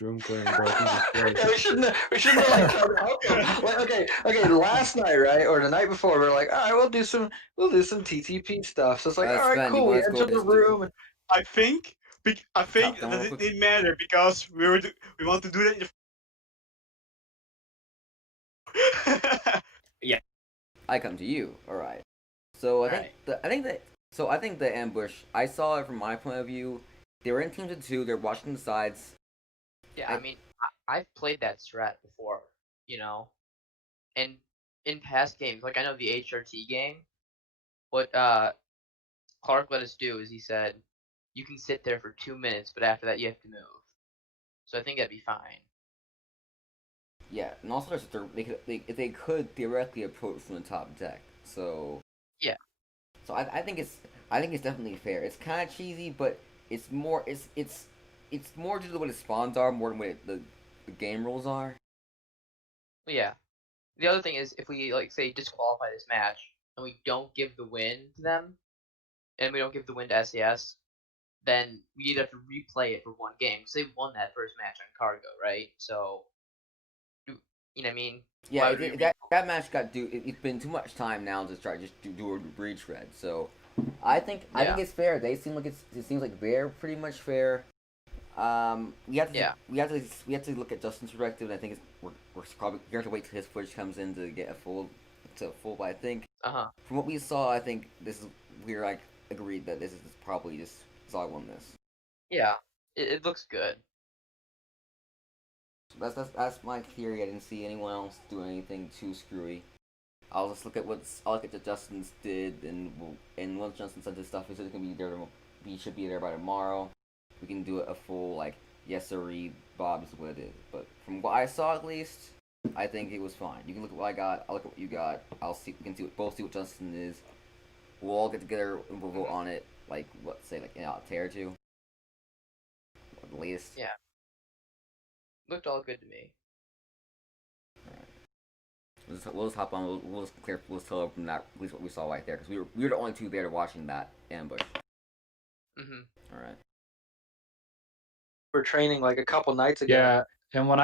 Room clearing, bro. Jesus Christ. Yeah, we shouldn't have like tried to help them. Like, okay. Last night, right, or the night before, we are like, all right, we'll do some TTP stuff. So it's like, all right, Sven, you cool. want We us to go enter the just do room, and I think top down that real it quick? didn't matter because we want to do that in the I come to you. All right. So I think the ambush. I saw it from my point of view. They were in teams of two. They're watching the sides. Yeah, I mean, I've played that strat before, you know, and in past games, like I know the HRT game, what Clark let us do is he said, you can sit there for 2 minutes, but after that you have to move. So I think that'd be fine. Yeah, and also they could theoretically approach from the top deck. So Yeah. So I think it's definitely fair. It's kind of cheesy, but it's more more due to what the spawns are more than what the game rules are. But yeah. The other thing is if we like say disqualify this match and we don't give the win to them, and we don't give the win to SAS, then we either have to replay it for one game because they won that first match on Cargo, right? So, you know what I mean? Yeah, that match got it's been too much time now to try just do a retread. So I think it's fair. They seem like it seems like they're pretty much fair. We have to look at Justin's perspective. And I think we're probably we have to wait till his footage comes in to get a full. But I think from what we saw, I think we're like agreed that this is probably just Zog won this. Yeah, it looks good. So that's my theory. I didn't see anyone else do anything too screwy. I'll look at what Justin's did, and once Justin said this stuff, he said it's gonna be there. We should be there by tomorrow. We can do a full like yes sir Bob is what it is. But from what I saw at least, I think it was fine. You can look at what I got. I'll look at what you got. We can see what Justin is. We'll all get together and we'll vote on it. Like in a day or two. At the latest. Yeah. Looked all good to me. We'll just hop on. We'll just tell from that at least what we saw right there because we were the only two there watching that ambush. All right. we're training like a couple nights ago. Yeah, and when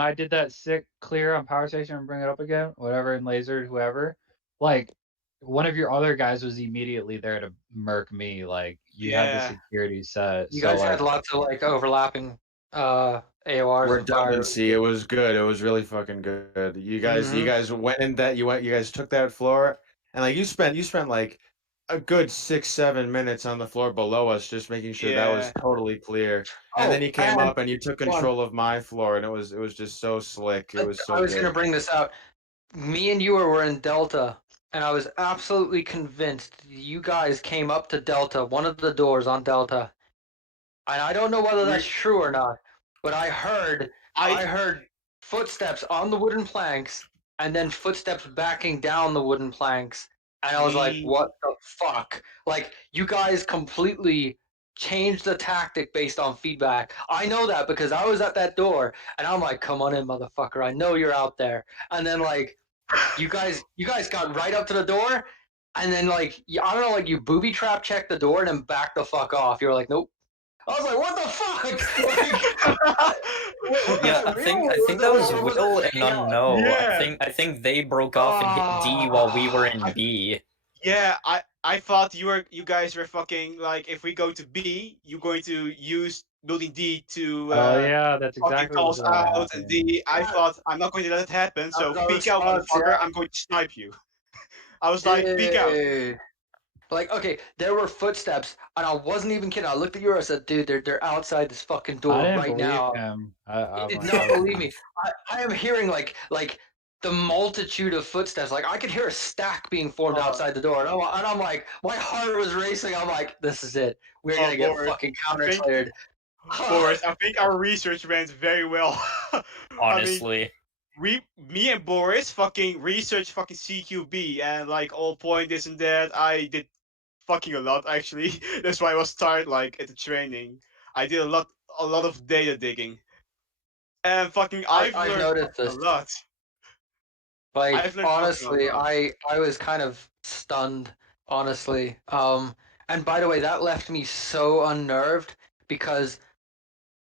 I did that sick clear on Power Station and bring it up again, whatever, and lasered whoever, like one of your other guys was immediately there to murk me. Like you had the security set. You guys had lots of like overlapping AORs. Redundancy. It was good. It was really fucking good. You guys went in that. You guys took that floor, and like you spent like a good 6-7 minutes on the floor below us, just making sure that was totally clear. And then you came up and you took control of my floor, and it was just so slick. It was so. I was gonna bring this out. Me and you were in Delta, and I was absolutely convinced you guys came up to Delta, one of the doors on Delta. And I don't know whether that's true or not, but I heard footsteps on the wooden planks and then footsteps backing down the wooden planks. And I was like, what the fuck? Like, you guys completely changed the tactic based on feedback. I know that because I was at that door and I'm like, come on in, motherfucker. I know you're out there. And then like you guys got right up to the door and then like I don't know, like you booby trap checked the door and then backed the fuck off. You were like, nope. I was like, what the fuck? Like, yeah, I think that was Will and Unknown. Yeah. I think they broke off and hit D while we were in B. Yeah, I thought you guys were fucking like if we go to B, you're going to use building D to yeah, that's exactly calls out and D. I thought I'm not going to let it happen, so peek out, motherfucker. I'm going to snipe you. I was like, peek out. Like, okay, there were footsteps, and I wasn't even kidding. I looked at you and I said, dude, they're outside this fucking door right now. Him. He did not believe me. I am hearing like the multitude of footsteps. Like I could hear a stack being formed outside the door, and I'm like, my heart was racing. I'm like, this is it. We're gonna get fucking counter-cleared. Boris, I think our research went very well. Honestly. Me and Boris fucking researched fucking CQB and like all point this and that. I did fucking a lot actually. That's why I was tired like at the training. I did a lot of data digging. And fucking I've learned noticed a lot. Like honestly, I was kind of stunned, honestly. And by the way, that left me so unnerved because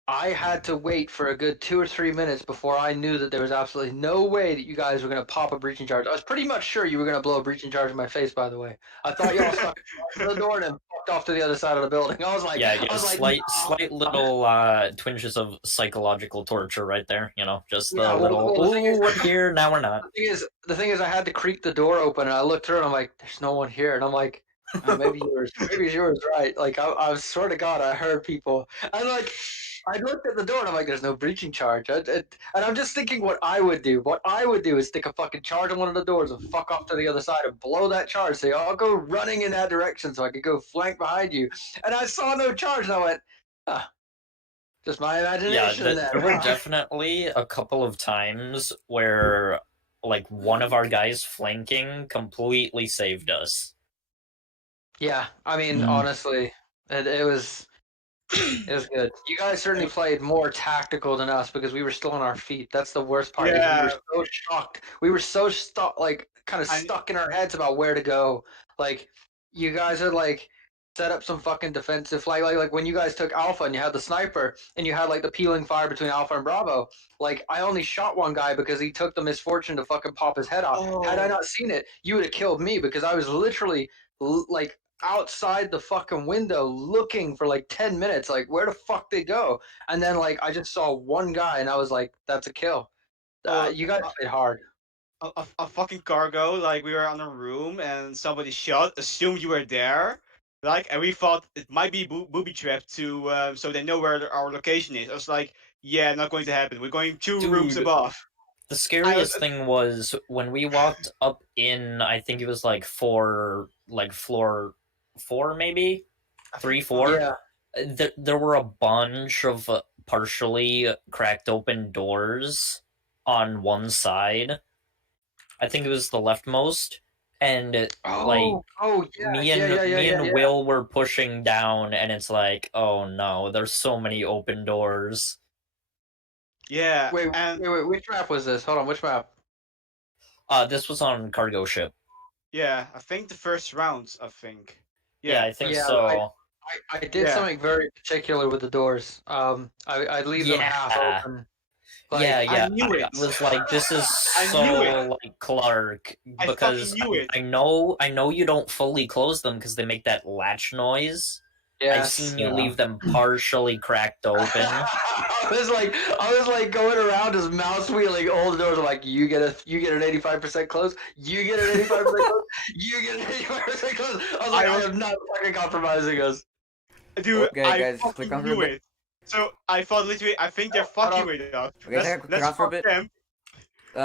I had to wait for a good 2 or 3 minutes before I knew that there was absolutely no way that you guys were going to pop a breaching charge. I was pretty much sure you were going to blow a breaching charge in my face, by the way. I thought y'all stuck the door and then fucked off to the other side of the building. I was like, Yeah, I was like, slight little twinges of psychological torture right there. Just the Yeah, little. well, the thing is- Ooh, we're here now. We're not. the thing is, I had to creak the door open, and I looked through, and I'm like, "There's no one here," and I'm like, maybe yours, right? Like, I swear to God, I heard people, and like, I looked at the door, and I'm like, "There's no breaching charge," and I'm just thinking what I would do. What I would do is stick a fucking charge on one of the doors and fuck off to the other side and blow that charge. Say, I'll go running in that direction so I could go flank behind you, and I saw no charge, and I went, ah. Just my Yeah, imagination. there were definitely a couple of times where, like, one of our guys flanking completely saved us. Yeah, I mean, Mm. honestly, it was good. You guys certainly played more tactical than us because we were still on our feet. That's the worst part. Is we Yeah. were so shocked. We were so stuck, like kind of I- stuck in our heads about where to go. Like, you guys had like set up some fucking defensive flag. Like when you guys took Alpha and you had the sniper and you had like the peeling fire between Alpha and Bravo. Like, I only shot one guy because he took the misfortune to fucking pop his head off. Had I Oh. not seen it, you would have killed me because I was literally like outside the fucking window looking for like 10 minutes, like where the fuck they go, and then like I just saw one guy and I was like, that's a kill. You guys played hard. A fucking cargo, like we were on a room and somebody shot, assumed you were there, like, and we thought it might be booby trap to so they know where our location is. I was like, yeah, not going to happen. We're going two rooms Dude. above. The scariest thing was when we walked up in, I think it was like floor 4, maybe 3, 4. Yeah. There were a bunch of partially cracked open doors on one side. I think it was the leftmost, and me and Will were pushing down, and it's like, oh no, there's so many open doors. Yeah. Wait, and which map was this? Hold on, which map? This was on cargo ship. yeah, I think the first round. I think. Yeah, I think Yeah, so. I did something very particular with the doors. I'd leave them half open. Like, I knew it. was like, this is I so knew it. like Clark, I because fucking knew it. I know you don't fully close them because they make that latch noise. I've Yes. seen you leave them partially cracked open. I was like going around just mouse wheeling all the doors. I'm like, you get an 85% close. You get an 85% close. You get an 85% close. I was like, I am not fucking compromising us. Dude, Okay, I guys, fucking click on knew for a bit. it. So I thought literally, I think they're fucking with us. Okay, click on for a bit. Them.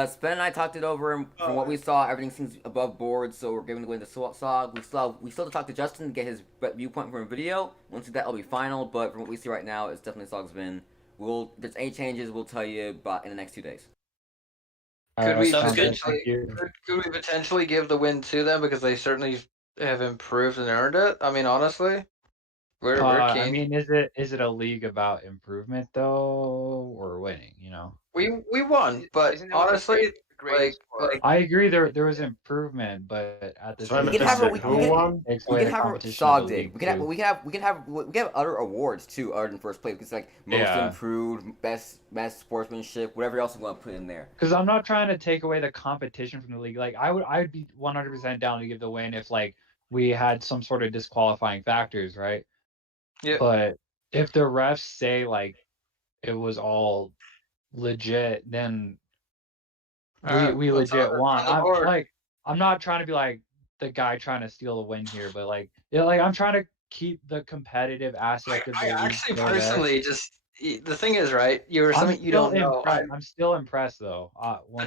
Spen and I talked it over, and from what we saw, everything seems above board, so we're giving away the SOG. We still have to talk to Justin to get his viewpoint from a video. Once we do that, it'll be final, but from what we see right now, it's definitely SOG's win. If there's any changes, we'll tell you about in the next 2 days. Could we sounds good. potentially give the win to them because they certainly have improved and earned it? I mean, honestly, we're keen. I mean, is it a league about improvement though, or winning? We won, but Isn't that what honestly, the grades were? I agree there was improvement, but at the So I same We can have time, a- we it can- won? takes We away can the have competition of SOG the Day. league, We can have other awards too, other than first place. It's like most Yeah. improved, best sportsmanship, whatever else you want to put in there. Because I'm not trying to take away the competition from the league. Like I'd be 100% down to give the win if like we had some sort of disqualifying factors, right? Yeah. But if the refs say like it was all legit, then we legit won. I'm not trying to be like the guy trying to steal the win here, but like I'm trying to keep the competitive aspect of the I league. actually still there. personally just the thing is, right? You're something you don't know. I'm still impressed though.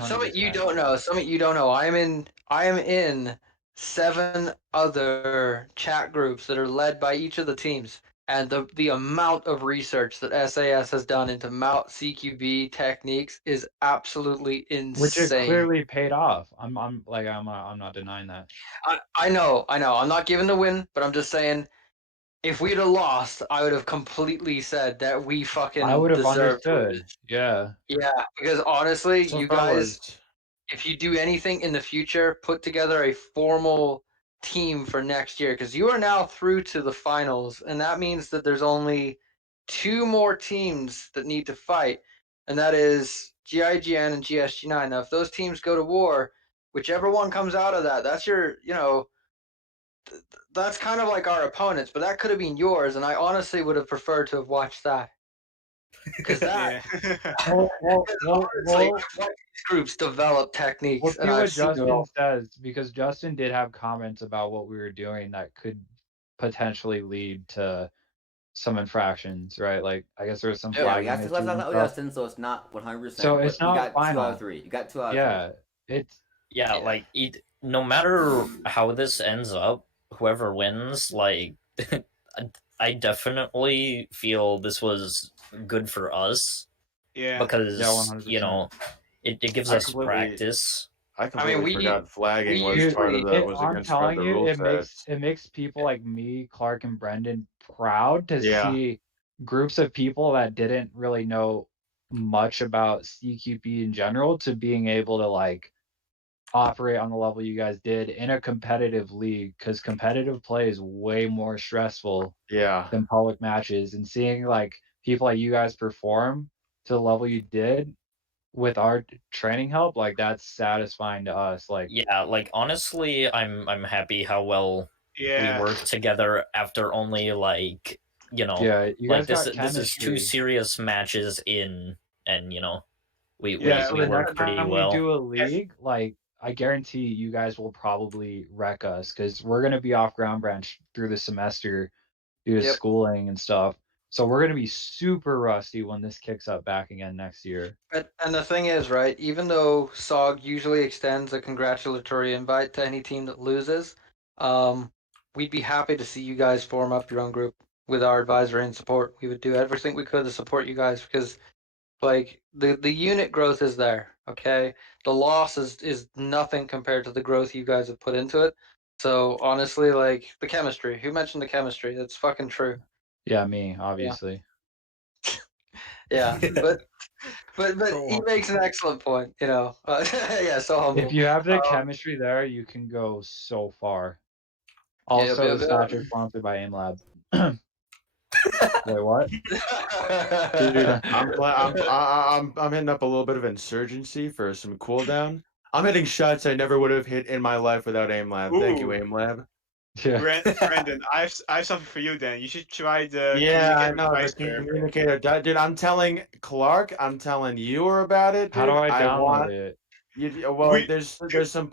Something you 100%. don't know. Something you don't know. I am in 7 other chat groups that are led by each of the teams, and the amount of research that SAS has done into mount CQB techniques is absolutely insane. Which has clearly paid off. I'm not denying that. I know. I'm not giving the win, but I'm just saying, if we'd have lost, I would have completely said that we fucking I would have deserved to understood. lose. Yeah. Yeah, because honestly, So you if I guys, was- if you do anything in the future, put together a formal team for next year, because you are now through to the finals, and that means that there's only 2 more teams that need to fight, and that is GIGN and GSG9. Now, if those teams go to war, whichever one comes out of that, that's your, that's kind of like our opponents, but that could have been yours, and I honestly would have preferred to have watched that. Because that, Well, honestly, what these groups develop techniques. we'll see and what I've seen it Justin all. says, because Justin did have comments about what we were doing that could potentially lead to some infractions, right? Like, I guess there was some Yeah, flagging that's issues not and with stuff. Justin, so it's not 100%. So it's but not you got 2 out final. of 3. You got 2 out of 3. Yeah, it's Yeah, Yeah. like no matter how this ends up, whoever wins, like I definitely feel this was good for us Yeah. because yeah, 100%. it gives I us completely- practice. I completely forgot flagging was usually- part of the It, was I'm against part of telling the you, rule it makes people like me, Clark, and Brendan proud to Yeah. see groups of people that didn't really know much about CQP in general to being able to like operate on the level you guys did in a competitive league, because competitive play is way more stressful Yeah. than public matches, and seeing like people like you guys perform to the level you did with our training help, like that's satisfying to us. Like, Yeah, like honestly, I'm happy how well Yeah. we worked together after only like yeah, you like guys got this is 2 chemistry. serious matches in, and we Yeah, So we the work next pretty time well. we do a league, like I guarantee you guys will probably wreck us, because we're gonna be off ground branch through the semester due to Yep. schooling and stuff. So we're gonna be super rusty when this kicks up back again next year. And the thing is, right, even though SOG usually extends a congratulatory invite to any team that loses, we'd be happy to see you guys form up your own group with our advisory and support. We would do everything we could to support you guys, because like the unit growth is there, okay? The loss is nothing compared to the growth you guys have put into it. So honestly, like the chemistry. Who mentioned the chemistry? That's fucking true. Yeah, me, obviously. Yeah, but he makes an excellent point. Yeah, so humble. If you have the chemistry there, you can go so far. Also, Yep, this yep. match is sponsored by AimLab. Wait, what? Dude, I'm hitting up a little bit of insurgency for some cooldown. I'm hitting shots I never would have hit in my life without AimLab. Thank you, Ooh. AimLab. Yeah. Brandon, I have something for you then. You should try the Yeah, I communicator know the device there. communicator. Dude, I'm telling Clark, I'm telling you about it, dude. How do I download want it? well, We- there's some